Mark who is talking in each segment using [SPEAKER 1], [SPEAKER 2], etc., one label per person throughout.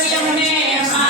[SPEAKER 1] I am young man.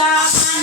[SPEAKER 1] stop.